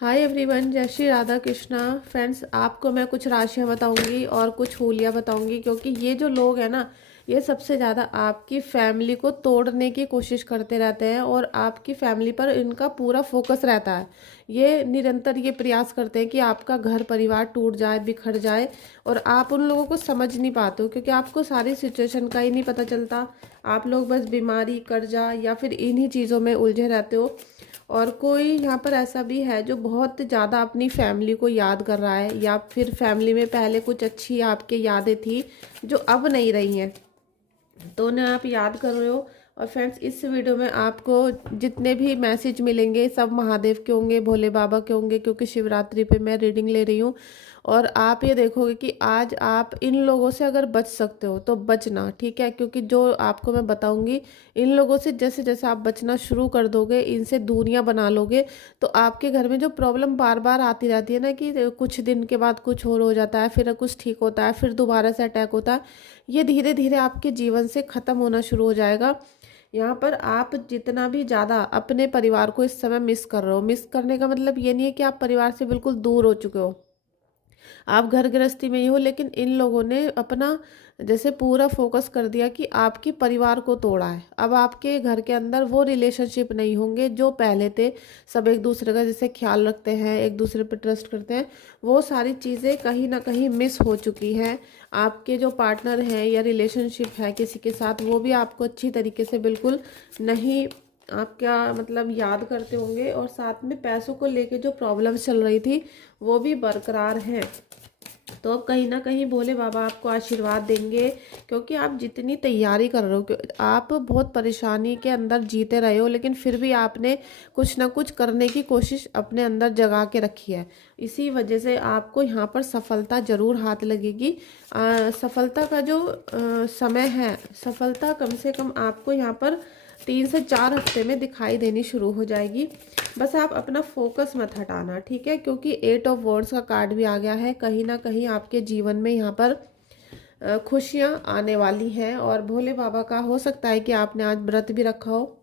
Hi everyone, जय Shri Radha Krishna. Friends, आपको मैं कुछ राशियां बताऊंगी और कुछ होलियां बताऊंगी, क्योंकि ये जो लोग हैं ना, ये सबसे ज़्यादा आपकी फैमिली को तोड़ने की कोशिश करते रहते हैं और आपकी फैमिली पर इनका पूरा फोकस रहता है। ये निरंतर ये प्रयास करते हैं कि आपका घर परिवार टूट जाए, बिखर जाए, और आप उन लोगों को समझ नहीं पाते हो, क्योंकि आपको सारी सिचुएशन का ही नहीं पता चलता। आप लोग बस बीमारी, कर्जा या फिर इन्हीं चीज़ों में उलझे रहते हो। और कोई यहाँ पर ऐसा भी है जो बहुत ज़्यादा अपनी फैमिली को याद कर रहा है, या फिर फैमिली में पहले कुछ अच्छी आपके यादें थी जो अब नहीं रही हैं, तो उन्हें आप याद कर रहे हो। और फ्रेंड्स, इस वीडियो में आपको जितने भी मैसेज मिलेंगे सब महादेव के होंगे, भोले बाबा के होंगे, क्योंकि शिवरात्रि पे मैं रीडिंग ले रही हूँ। और आप ये देखोगे कि आज आप इन लोगों से अगर बच सकते हो तो बचना, ठीक है, क्योंकि जो आपको मैं बताऊंगी, इन लोगों से जैसे जैसे आप बचना शुरू कर दोगे, इनसे दूरियां बना लोगे, तो आपके घर में जो प्रॉब्लम बार बार आती रहती है ना, कि कुछ दिन के बाद कुछ और हो जाता है, फिर कुछ ठीक होता है, फिर दोबारा से अटैक होता है, ये धीरे धीरे आपके जीवन से ख़त्म होना शुरू हो जाएगा। यहाँ पर आप जितना भी ज़्यादा अपने परिवार को इस समय मिस कर रहे हो, मिस करने का मतलब ये नहीं है कि आप परिवार से बिल्कुल दूर हो चुके हो, आप घर गृहस्थी में ही हो, लेकिन इन लोगों ने अपना जैसे पूरा फोकस कर दिया कि आपके परिवार को तोड़ा है। अब आपके घर के अंदर वो रिलेशनशिप नहीं होंगे जो पहले थे। सब एक दूसरे का जैसे ख्याल रखते हैं, एक दूसरे पर ट्रस्ट करते हैं, वो सारी चीज़ें कहीं ना कहीं मिस हो चुकी हैं। आपके जो पार्टनर हैं या रिलेशनशिप है किसी के साथ, वो भी आपको अच्छी तरीके से बिल्कुल नहीं, आप क्या मतलब याद करते होंगे। और साथ में पैसों को लेके जो प्रॉब्लम चल रही थी वो भी बरकरार है। तो अब कहीं ना कहीं भोले बाबा आपको आशीर्वाद देंगे, क्योंकि आप जितनी तैयारी कर रहे हो, आप बहुत परेशानी के अंदर जीते रहे हो, लेकिन फिर भी आपने कुछ ना कुछ करने की कोशिश अपने अंदर जगा के रखी है। इसी वजह से आपको यहाँ पर सफलता जरूर हाथ लगेगी। सफलता का जो समय है, सफलता कम से कम आपको यहाँ पर 3 से 4 हफ्ते में दिखाई देनी शुरू हो जाएगी। बस आप अपना फोकस मत हटाना, ठीक है, क्योंकि 8 ऑफ वॉन्ड्स का कार्ड भी आ गया है। कहीं ना कहीं आपके जीवन में यहाँ पर खुशियाँ आने वाली हैं। और भोले बाबा का हो सकता है कि आपने आज व्रत भी रखा हो,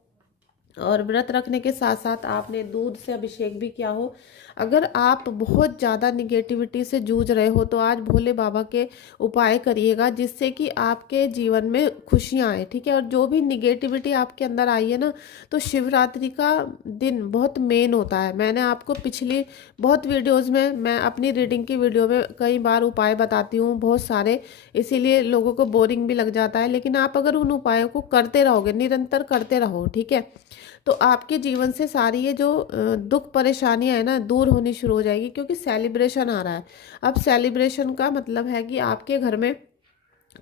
और व्रत रखने के साथ साथ आपने दूध से अभिषेक भी किया हो। अगर आप बहुत ज़्यादा निगेटिविटी से जूझ रहे हो तो आज भोले बाबा के उपाय करिएगा, जिससे कि आपके जीवन में खुशियाँ आए, ठीक है। और जो भी निगेटिविटी आपके अंदर आई है ना, तो शिवरात्रि का दिन बहुत मेन होता है। मैंने आपको पिछली बहुत वीडियोस में, मैं अपनी रीडिंग की वीडियो में कई बार उपाय बताती हूँ बहुत सारे, इसीलिए लोगों को बोरिंग भी लग जाता है। लेकिन आप अगर उन उपायों को करते रहोगे, निरंतर करते रहो, ठीक है, तो आपके जीवन से सारी ये जो दुख परेशानियां है ना, दूर होनी शुरू हो जाएगी, क्योंकि सेलिब्रेशन आ रहा है। अब सेलिब्रेशन का मतलब है कि आपके घर में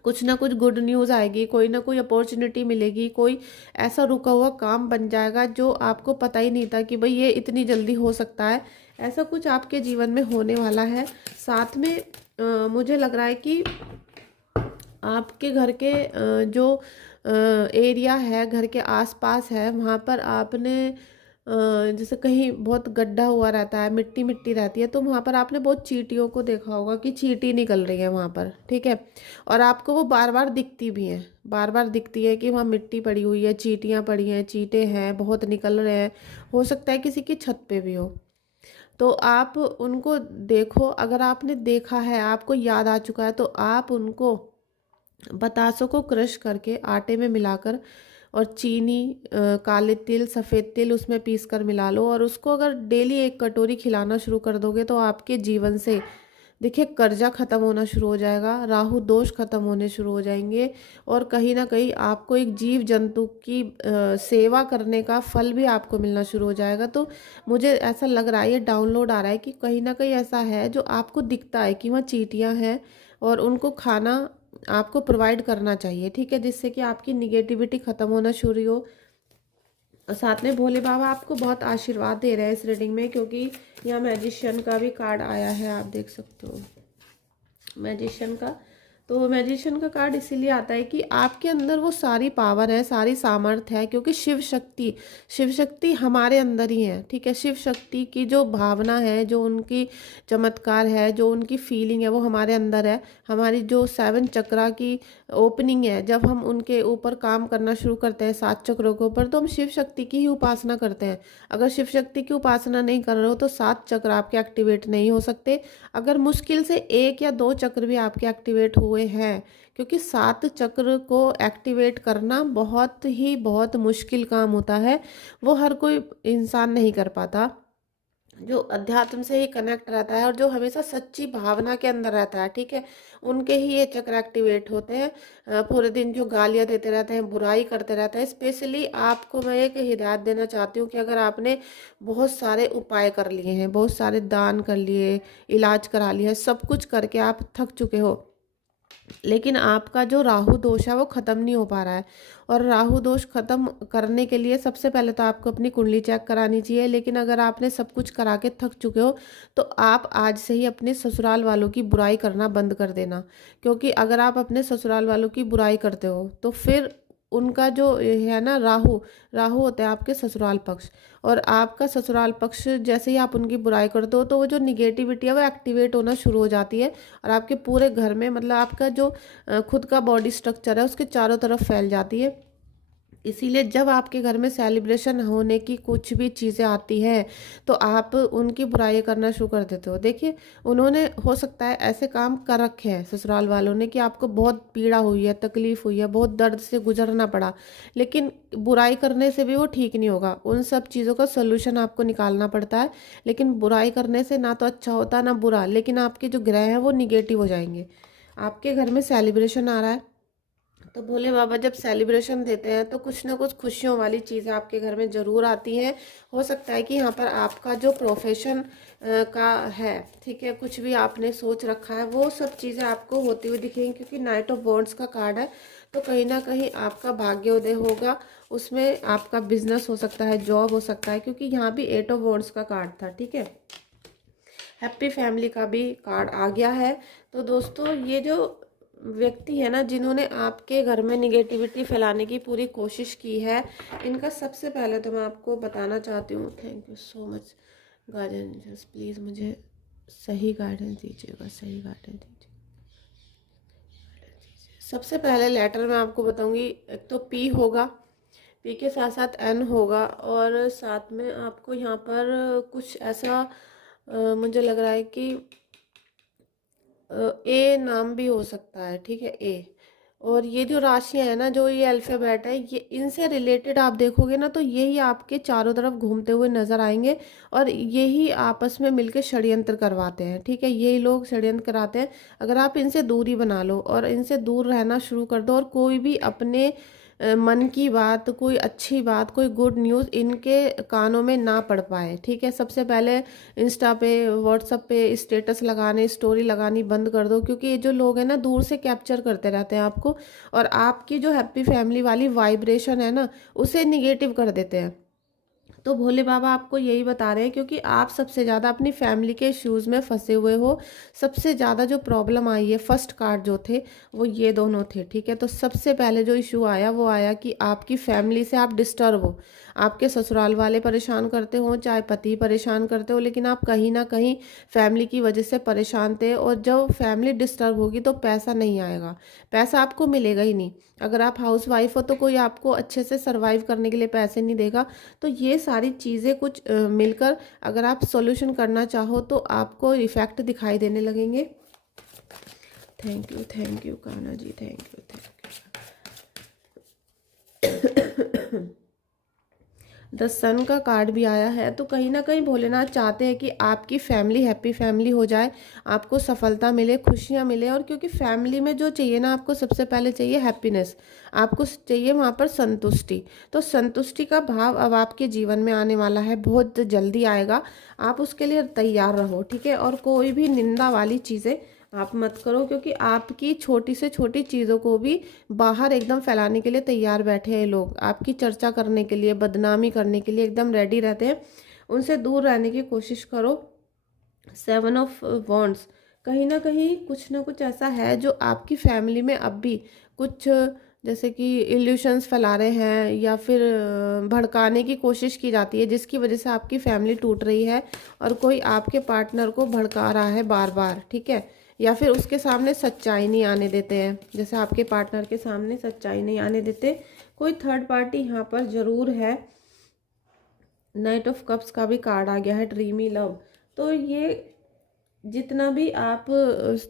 कुछ ना कुछ गुड न्यूज़ आएगी, कोई ना कोई अपॉर्चुनिटी मिलेगी, कोई ऐसा रुका हुआ काम बन जाएगा जो आपको पता ही नहीं था कि भाई ये इतनी जल्दी हो सकता है। ऐसा कुछ आपके जीवन में होने वाला है। साथ में मुझे लग रहा है कि आपके घर के जो एरिया है, घर के आसपास है, वहाँ पर आपने जैसे कहीं बहुत गड्ढा हुआ रहता है, मिट्टी मिट्टी रहती है, तो वहाँ पर आपने बहुत चींटियों को देखा होगा कि चींटी निकल रही है वहाँ पर, ठीक है। और आपको वो बार बार दिखती भी हैं, बार बार दिखती है कि वहाँ मिट्टी पड़ी हुई है, चींटियाँ पड़ी हैं, चींटे हैं, बहुत निकल रहे हैं। हो सकता है किसी की छत पे भी हो, तो आप उनको देखो। अगर आपने देखा है, आपको याद आ चुका है, तो आप उनको बतासों को क्रश करके आटे में मिलाकर, और चीनी, काले तिल, सफ़ेद तिल उसमें पीस कर मिला लो, और उसको अगर डेली 1 कटोरी खिलाना शुरू कर दोगे तो आपके जीवन से देखिए कर्जा खत्म होना शुरू हो जाएगा, राहु दोष खत्म होने शुरू हो जाएंगे, और कहीं ना कहीं आपको एक जीव जंतु की सेवा करने का फल भी आपको मिलना शुरू हो जाएगा। तो मुझे ऐसा लग रहा है, ये डाउनलोड आ रहा है कि कहीं ना कहीं ऐसा है जो आपको दिखता है कि वहाँ चींटियाँ हैं, और उनको खाना आपको प्रोवाइड करना चाहिए, ठीक है, जिससे कि आपकी निगेटिविटी खत्म होना शुरू हो। और साथ में भोले बाबा आपको बहुत आशीर्वाद दे रहे हैं इस रीडिंग में, क्योंकि यहाँ मैजिशियन का भी कार्ड आया है, आप देख सकते हो मैजिशियन का। तो मैजिशियन का कार्ड इसीलिए आता है कि आपके अंदर वो सारी पावर है, सारी सामर्थ्य है, क्योंकि शिव शक्ति हमारे अंदर ही है, ठीक है। शिव शक्ति की जो भावना है, जो उनकी चमत्कार है, जो उनकी फीलिंग है, वो हमारे अंदर है। हमारी जो 7 चक्रा की ओपनिंग है, जब हम उनके ऊपर काम करना शुरू करते हैं 7 चक्रों के ऊपर, तो हम शिव शक्ति की ही उपासना करते हैं। अगर शिव शक्ति की उपासना नहीं कर रहे हो तो 7 चक्र आपके एक्टिवेट नहीं हो सकते। अगर मुश्किल से 1 या 2 चक्र भी आपके एक्टिवेट हुए हैं, क्योंकि 7 चक्र को एक्टिवेट करना बहुत मुश्किल काम होता है, वो हर कोई इंसान नहीं कर पाता। जो अध्यात्म से ही कनेक्ट रहता है और जो हमेशा सच्ची भावना के अंदर रहता है, ठीक है, उनके ही ये चक्र एक्टिवेट होते हैं। पूरे दिन जो गालियां देते रहते हैं, बुराई करते रहते हैं। स्पेशली आपको मैं एक हिदायत देना चाहती हूँ कि अगर आपने बहुत सारे उपाय कर लिए हैं, बहुत सारे दान कर लिए, इलाज करा लिया है, सब कुछ करके आप थक चुके हो, लेकिन आपका जो राहु दोष है वो ख़त्म नहीं हो पा रहा है। और राहु दोष ख़त्म करने के लिए सबसे पहले तो आपको अपनी कुंडली चेक करानी चाहिए। लेकिन अगर आपने सब कुछ करा के थक चुके हो तो आप आज से ही अपने ससुराल वालों की बुराई करना बंद कर देना। क्योंकि अगर आप अपने ससुराल वालों की बुराई करते हो तो फिर उनका जो है ना, राहु राहु होता है आपके ससुराल पक्ष, और आपका ससुराल पक्ष जैसे ही आप उनकी बुराई करते हो तो वो जो निगेटिविटी है वो एक्टिवेट होना शुरू हो जाती है, और आपके पूरे घर में, मतलब आपका जो खुद का बॉडी स्ट्रक्चर है उसके चारों तरफ फैल जाती है। इसीलिए जब आपके घर में सेलिब्रेशन होने की कुछ भी चीज़ें आती हैं तो आप उनकी बुराई करना शुरू कर देते हो। देखिए, उन्होंने हो सकता है ऐसे काम कर रखे हैं ससुराल वालों ने कि आपको बहुत पीड़ा हुई है, तकलीफ़ हुई है, बहुत दर्द से गुजरना पड़ा, लेकिन बुराई करने से भी वो ठीक नहीं होगा। उन सब चीज़ों का सोल्यूशन आपको निकालना पड़ता है। लेकिन बुराई करने से ना तो अच्छा होता ना बुरा, लेकिन आपके जो ग्रह हैं वो निगेटिव हो जाएंगे। आपके घर में सेलिब्रेशन आ रहा है तो भोले बाबा जब सेलिब्रेशन देते हैं तो कुछ ना कुछ खुशियों वाली चीज़ें आपके घर में ज़रूर आती हैं। हो सकता है कि यहाँ पर आपका जो प्रोफेशन का है, ठीक है, कुछ भी आपने सोच रखा है वो सब चीज़ें आपको होती हुई दिखेंगी, क्योंकि नाइट ऑफ वॉन्ड्स का कार्ड है। तो कहीं ना कहीं आपका भाग्योदय होगा, उसमें आपका बिजनेस हो सकता है, जॉब हो सकता है, क्योंकि यहाँ भी 8 ऑफ वॉन्ड्स का कार्ड था, ठीक है। हैप्पी फैमिली का भी कार्ड आ गया है। तो दोस्तों, ये जो व्यक्ति है ना, जिन्होंने आपके घर में निगेटिविटी फैलाने की पूरी कोशिश की है, इनका सबसे पहले तो मैं आपको बताना चाहती हूँ, thank you so much guidance, please मुझे सही गाइडेंस दीजिएगा, सही गाइडेंस दीजिए। सबसे पहले लेटर मैं आपको बताऊंगी, एक तो पी होगा, पी के साथ साथ एन होगा, और साथ में आपको यहाँ पर कुछ ऐसा मुझे लग रहा है कि ए नाम भी हो सकता है, ठीक है, ए। और ये जो राशियां है ना, जो ये अल्फ़ाबेट है, ये इनसे रिलेटेड आप देखोगे ना तो यही आपके चारों तरफ घूमते हुए नजर आएंगे, और यही आपस में मिलके षड्यंत्र करवाते हैं, ठीक है, यही लोग षड्यंत्र कराते हैं। अगर आप इनसे दूरी बना लो और इनसे दूर रहना शुरू कर दो, और कोई भी अपने मन की बात, कोई अच्छी बात, कोई गुड न्यूज़ इनके कानों में ना पड़ पाए, ठीक है। सबसे पहले इंस्टा पे, व्हाट्सएप पे स्टेटस लगाने, स्टोरी लगानी बंद कर दो, क्योंकि ये जो लोग हैं ना दूर से कैप्चर करते रहते हैं आपको, और आपकी जो हैप्पी फैमिली वाली वाइब्रेशन है ना उसे निगेटिव कर देते हैं। तो भोले बाबा आपको यही बता रहे हैं, क्योंकि आप सबसे ज़्यादा अपनी फैमिली के इश्यूज़ में फंसे हुए हो। सबसे ज़्यादा जो प्रॉब्लम आई है, फर्स्ट कार्ड जो थे वो ये दोनों थे, ठीक है। तो सबसे पहले जो इशू आया वो आया कि आपकी फैमिली से आप डिस्टर्ब हो, आपके ससुराल वाले परेशान करते हो, चाहे पति परेशान करते हो, लेकिन आप कहीं ना कहीं फैमिली की वजह से परेशान थे। और जब फैमिली डिस्टर्ब होगी तो पैसा नहीं आएगा, पैसा आपको मिलेगा ही नहीं। अगर आप हाउस वाइफ हो तो कोई आपको अच्छे से सर्वाइव करने के लिए पैसे नहीं देगा। तो ये सारी चीज़ें कुछ मिलकर अगर आप सॉल्यूशन करना चाहो तो आपको इफ़ेक्ट दिखाई देने लगेंगे। Thank you Kanha ji, thank you. The sun का कार्ड भी आया है। तो कहीं ना कहीं भोलेनाथ चाहते हैं कि आपकी फैमिली हैप्पी फैमिली हो जाए, आपको सफलता मिले, खुशियाँ मिले। और क्योंकि फैमिली में जो चाहिए ना, आपको सबसे पहले चाहिए हैप्पीनेस, आपको चाहिए वहाँ पर संतुष्टि। तो संतुष्टि का भाव अब आपके जीवन में आने वाला है, बहुत जल्दी आएगा, आप उसके लिए तैयार रहो, ठीक है। और कोई भी निंदा वाली चीज़ें आप मत करो, क्योंकि आपकी छोटी से छोटी चीज़ों को भी बाहर एकदम फैलाने के लिए तैयार बैठे हैं लोग, आपकी चर्चा करने के लिए, बदनामी करने के लिए एकदम रेडी रहते हैं। उनसे दूर रहने की कोशिश करो। 7 ऑफ वॉन्ड्स, कहीं ना कहीं कुछ ना कुछ ऐसा है जो आपकी फैमिली में अब भी कुछ, जैसे कि इल्यूशंस फैला रहे हैं या फिर भड़काने की कोशिश की जाती है, जिसकी वजह से आपकी फैमिली टूट रही है और कोई आपके पार्टनर को भड़का रहा है बार बार, ठीक है। या फिर उसके सामने सच्चाई नहीं आने देते हैं, जैसे आपके पार्टनर के सामने सच्चाई नहीं आने देते। कोई थर्ड पार्टी यहाँ पर ज़रूर है। नाइट ऑफ कप्स का भी कार्ड आ गया है, ड्रीमी लव। तो ये जितना भी आप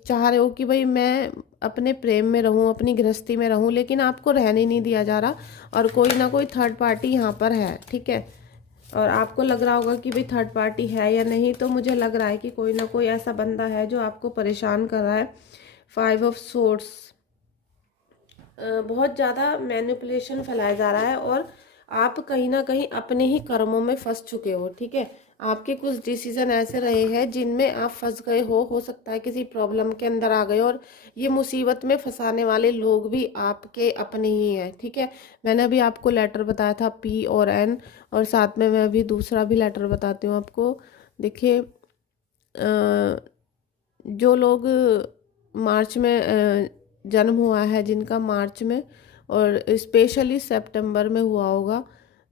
चाह रहे हो कि भाई मैं अपने प्रेम में रहूं, अपनी गृहस्थी में रहूं, लेकिन आपको रहने नहीं दिया जा रहा और कोई ना कोई थर्ड पार्टी यहाँ पर है, ठीक है। और आपको लग रहा होगा कि भाई थर्ड पार्टी है या नहीं, तो मुझे लग रहा है कि कोई ना कोई ऐसा बंदा है जो आपको परेशान कर रहा है। 5 ऑफ सोर्ड्स, बहुत ज़्यादा मैनिपुलेशन फैलाया जा रहा है और आप कहीं ना कहीं अपने ही कर्मों में फंस चुके हो, ठीक है। आपके कुछ डिसीजन ऐसे रहे हैं जिनमें आप फंस गए हो सकता है किसी प्रॉब्लम के अंदर आ गए, और ये मुसीबत में फंसाने वाले लोग भी आपके अपने ही हैं, ठीक है। मैंने अभी आपको लेटर बताया था P और N, और साथ में मैं अभी दूसरा भी लेटर बताती हूँ आपको। देखिए, जो लोग मार्च में जन्म हुआ है, जिनका मार्च में और स्पेशली सितंबर में हुआ होगा,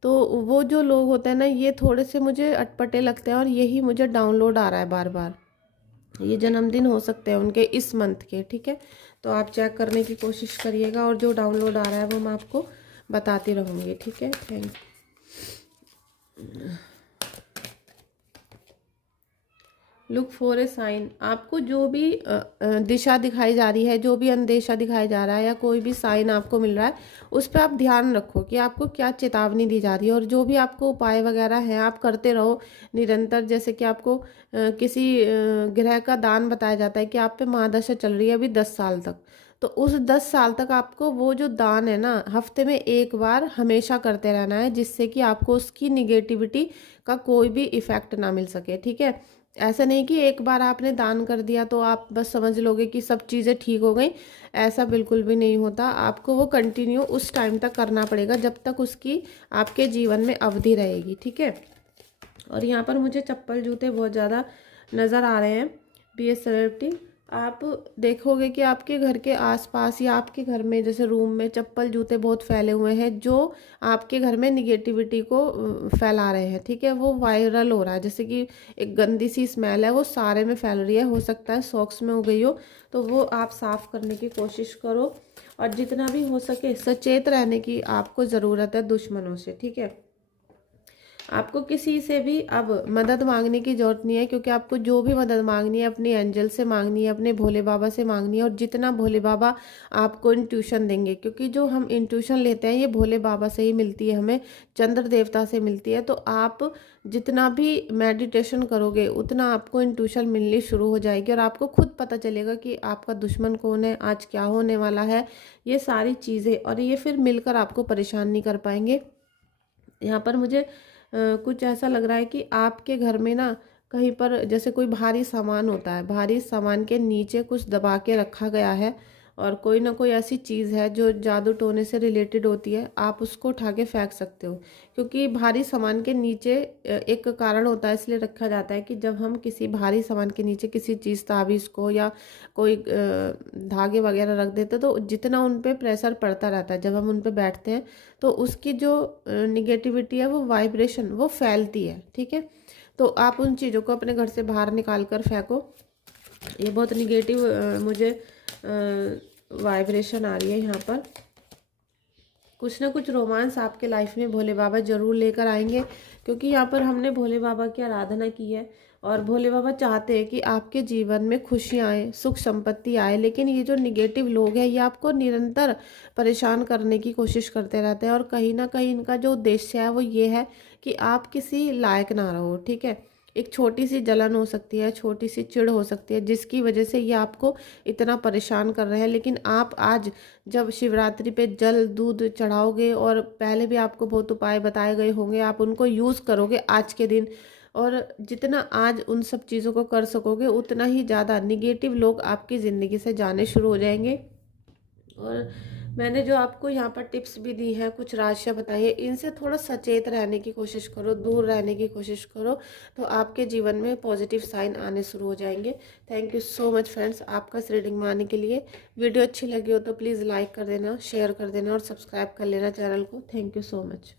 तो वो जो लोग होते हैं ना, ये थोड़े से मुझे अटपटे लगते हैं और यही मुझे डाउनलोड आ रहा है बार बार। ये जन्मदिन हो सकते हैं उनके इस मंथ के, ठीक है। तो आप चेक करने की कोशिश करिएगा और जो डाउनलोड आ रहा है वो मैं आपको बताती रहूँगी, ठीक है। Thank you. Look for a sign. आपको जो भी दिशा दिखाई जा रही है, जो भी अंदेशा दिखाया जा रहा है या कोई भी साइन आपको मिल रहा है, उस पर आप ध्यान रखो कि आपको क्या चेतावनी दी जा रही है। और जो भी आपको उपाय वगैरह हैं आप करते रहो निरंतर। जैसे कि आपको किसी ग्रह का दान बताया जाता है कि आप पे महादशा चल रही है अभी 10 साल तक, तो उस 10 साल तक आपको वो जो दान है ना, हफ्ते में एक बार हमेशा करते रहना है, जिससे कि आपको उसकी निगेटिविटी का कोई भी इफेक्ट ना मिल सके, ठीक है। ऐसा नहीं कि एक बार आपने दान कर दिया तो आप बस समझ लोगे कि सब चीज़ें ठीक हो गई, ऐसा बिल्कुल भी नहीं होता। आपको वो कंटिन्यू उस टाइम तक करना पड़ेगा जब तक उसकी आपके जीवन में अवधि रहेगी, ठीक है। और यहाँ पर मुझे चप्पल जूते बहुत ज़्यादा नज़र आ रहे हैं। बी ए सेलेब्रिटी, आप देखोगे कि आपके घर के आसपास या आपके घर में जैसे रूम में चप्पल जूते बहुत फैले हुए हैं जो आपके घर में निगेटिविटी को फैला रहे हैं, ठीक है। वो वायरल हो रहा है, जैसे कि एक गंदी सी स्मेल है वो सारे में फैल रही है, हो सकता है सॉक्स में हो गई हो, तो वो आप साफ़ करने की कोशिश करो। और जितना भी हो सके सचेत रहने की आपको ज़रूरत है दुश्मनों से, ठीक है। आपको किसी से भी अब मदद मांगने की जरूरत नहीं है, क्योंकि आपको जो भी मदद मांगनी है अपनी एंजल से मांगनी है, अपने भोले बाबा से मांगनी है। और जितना भोले बाबा आपको इंट्यूशन देंगे, क्योंकि जो हम इंट्यूशन लेते हैं ये भोले बाबा से ही मिलती है, हमें चंद्र देवता से मिलती है। तो आप जितना भी मेडिटेशन करोगे उतना आपको इंट्यूशन मिलनी शुरू हो जाएगी और आपको खुद पता चलेगा कि आपका दुश्मन कौन है, आज क्या होने वाला है, ये सारी चीज़ें। और ये फिर मिलकर आपको परेशान नहीं कर पाएंगे। यहाँ पर मुझे कुछ ऐसा लग रहा है कि आपके घर में ना कहीं पर जैसे कोई भारी सामान होता है, भारी सामान के नीचे कुछ दबा के रखा गया है और कोई ना कोई ऐसी चीज़ है जो जादू टोने से रिलेटेड होती है, आप उसको उठा के फेंक सकते हो। क्योंकि भारी सामान के नीचे एक कारण होता है, इसलिए रखा जाता है कि जब हम किसी भारी सामान के नीचे किसी चीज़, ताबीज़ को या कोई धागे वगैरह रख देते तो जितना उन पे प्रेशर पड़ता रहता है, जब हम उन पे बैठते हैं तो उसकी जो निगेटिविटी है वो वाइब्रेशन वो फैलती है, ठीक है। तो आप उन चीज़ों को अपने घर से बाहर निकाल कर फेंको। ये बहुत निगेटिव मुझे वाइब्रेशन आ रही है। यहाँ पर कुछ ना कुछ रोमांस आपके लाइफ में भोले बाबा जरूर लेकर आएंगे, क्योंकि यहाँ पर हमने भोले बाबा की आराधना की है और भोले बाबा चाहते हैं कि आपके जीवन में खुशियाँ आए, सुख संपत्ति आए। लेकिन ये जो निगेटिव लोग हैं ये आपको निरंतर परेशान करने की कोशिश करते रहते हैं और कहीं ना कहीं इनका जो उद्देश्य है वो ये है कि आप किसी लायक ना रहो, ठीक है। एक छोटी सी जलन हो सकती है, छोटी सी चिढ़ हो सकती है, जिसकी वजह से ये आपको इतना परेशान कर रहे हैं। लेकिन आप आज जब शिवरात्रि पे जल दूध चढ़ाओगे, और पहले भी आपको बहुत उपाय बताए गए होंगे, आप उनको यूज़ करोगे आज के दिन, और जितना आज उन सब चीज़ों को कर सकोगे उतना ही ज़्यादा निगेटिव लोग आपकी ज़िंदगी से जाने शुरू हो जाएंगे। और मैंने जो आपको यहाँ पर टिप्स भी दी हैं, कुछ राशियाँ बताई है, इनसे थोड़ा सचेत रहने की कोशिश करो, दूर रहने की कोशिश करो, तो आपके जीवन में पॉजिटिव साइन आने शुरू हो जाएंगे। Thank you so much friends, आपका इस रीडिंग में आने के लिए। वीडियो अच्छी लगी हो तो प्लीज़ लाइक कर देना, शेयर कर देना और सब्सक्राइब कर लेना चैनल को। Thank you so much.